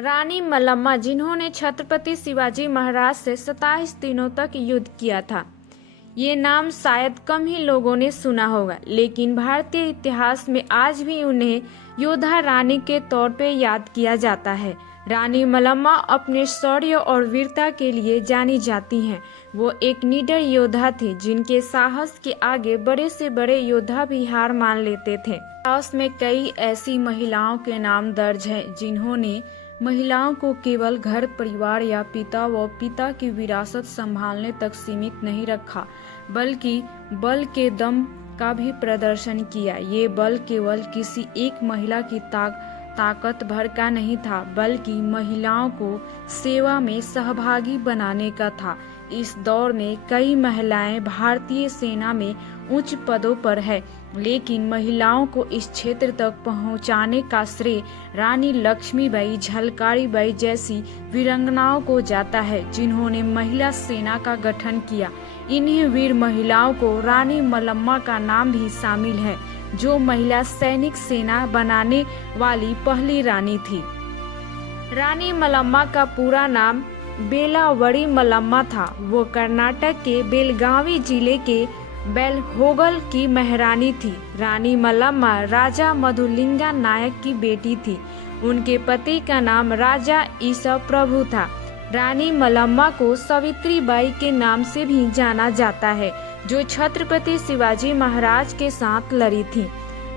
रानी मल्लम्मा, जिन्होंने छत्रपति शिवाजी महाराज से 27 दिनों तक युद्ध किया था। ये नाम शायद कम ही लोगों ने सुना होगा, लेकिन भारतीय इतिहास में आज भी उन्हें योद्धा रानी के तौर पे याद किया जाता है। रानी मल्लम्मा अपने शौर्य और वीरता के लिए जानी जाती हैं। वो एक निडर योद्धा थी, जिनके साहस के आगे बड़े से बड़े योद्धा भी हार मान लेते थे। इतिहास में कई ऐसी महिलाओं के नाम दर्ज हैं, जिन्होंने महिलाओं को केवल घर परिवार या पिता व पिता की विरासत संभालने तक सीमित नहीं रखा, बल्कि बल के दम का भी प्रदर्शन किया। ये बल केवल किसी एक महिला की ताकत भर का नहीं था, बल्कि महिलाओं को सेवा में सहभागी बनाने का था। इस दौर में कई महिलाएं भारतीय सेना में उच्च पदों पर है, लेकिन महिलाओं को इस क्षेत्र तक पहुंचाने का श्रेय रानी लक्ष्मीबाई, झलकारी बाई जैसी वीरांगनाओं को जाता है, जिन्होंने महिला सेना का गठन किया। इन्हीं वीर महिलाओं को रानी मल्लम्मा का नाम भी शामिल है, जो महिला सैनिक सेना बनाने वाली पहली रानी थी। रानी मल्लम्मा का पूरा नाम बेलावड़ी मल्लम्मा था। वो कर्नाटक के बेलगावी जिले के बेलहोगल की महारानी थी। रानी मल्लम्मा राजा मधुलिंगा नायक की बेटी थी। उनके पति का नाम राजा ईसा प्रभु था। रानी मल्लम्मा को सावित्री बाई के नाम से भी जाना जाता है, जो छत्रपति शिवाजी महाराज के साथ लड़ी थी।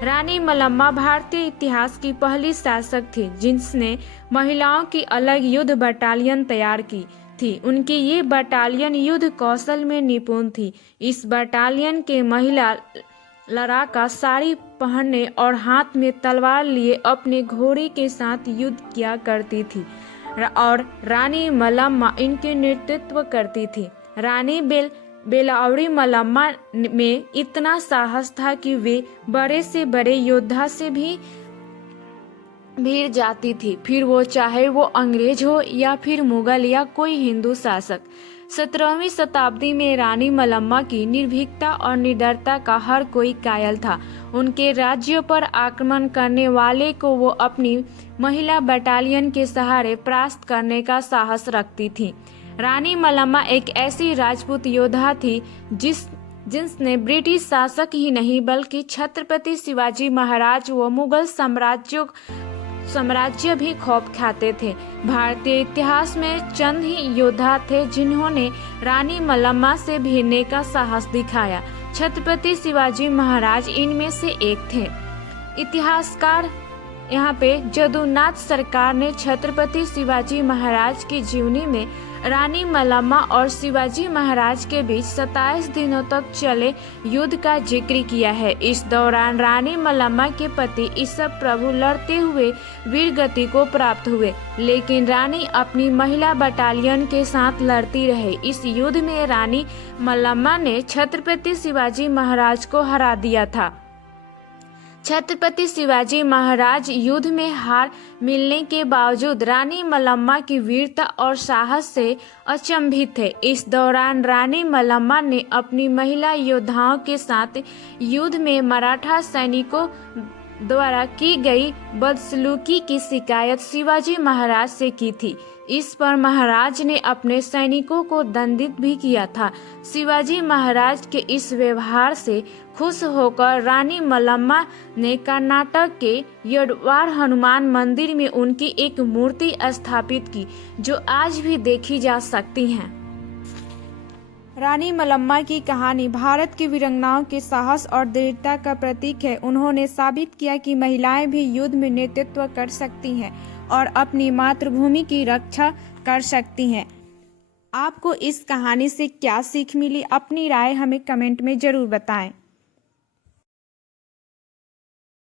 रानी मल्लम्मा भारतीय इतिहास की पहली शासक थी, जिसने महिलाओं की अलग युद्ध बटालियन तैयार की थी। उनकी ये बटालियन युद्ध कौशल में निपुण थी। इस बटालियन के महिला लड़ाका साड़ी पहनने और हाथ में तलवार लिए अपने घोड़े के साथ युद्ध किया करती थी और रानी मल्लम्मा इनके नेतृत्व करती थी। रानी बेलावड़ी मल्लम्मा में इतना साहस था कि वे बड़े से बड़े योद्धा से भी भिड़ जाती थी, फिर वो चाहे वो अंग्रेज हो या फिर मुगल या कोई हिंदू शासक। 17वीं शताब्दी में रानी मल्लम्मा की निर्भीकता और निडरता का हर कोई कायल था। उनके राज्य पर आक्रमण करने वाले को वो अपनी महिला बटालियन के सहारे परास्त करने का साहस रखती थी। रानी मल्लम्मा एक ऐसी राजपूत योद्धा थी जिसने ब्रिटिश शासक ही नहीं, बल्कि छत्रपति शिवाजी महाराज व मुगल साम्राज्य भी खौफ खाते थे। भारतीय इतिहास में चंद ही योद्धा थे जिन्होंने रानी मल्लम्मा से भिड़ने का साहस दिखाया। छत्रपति शिवाजी महाराज इनमें से एक थे। इतिहासकार यहाँ पे जदुनाथ सरकार ने छत्रपति शिवाजी महाराज की जीवनी में रानी मल्लम्मा और शिवाजी महाराज के बीच 27 दिनों तक चले युद्ध का जिक्र किया है। इस दौरान रानी मल्लम्मा के पति ईसा प्रभु लड़ते हुए वीर गति को प्राप्त हुए, लेकिन रानी अपनी महिला बटालियन के साथ लड़ती रहे। इस युद्ध में रानी मल्लम्मा ने छत्रपति शिवाजी महाराज को हरा दिया था। छत्रपति शिवाजी महाराज युद्ध में हार मिलने के बावजूद रानी मल्लम्मा की वीरता और साहस से अचंभित थे। इस दौरान रानी मल्लम्मा ने अपनी महिला योद्धाओं के साथ युद्ध में मराठा सैनिकों द्वारा की गई बदसलूकी की शिकायत शिवाजी महाराज से की थी। इस पर महाराज ने अपने सैनिकों को दंडित भी किया था। शिवाजी महाराज के इस व्यवहार से खुश होकर रानी मल्लम्मा ने कर्नाटक के यडवार हनुमान मंदिर में उनकी एक मूर्ति स्थापित की, जो आज भी देखी जा सकती है। रानी मल्लम्मा की कहानी भारत की वीरांगनाओं के साहस और दृढ़ता का प्रतीक है। उन्होंने साबित किया कि महिलाएं भी युद्ध में नेतृत्व कर सकती हैं और अपनी मातृभूमि की रक्षा कर सकती हैं। आपको इस कहानी से क्या सीख मिली? अपनी राय हमें कमेंट में जरूर बताएं।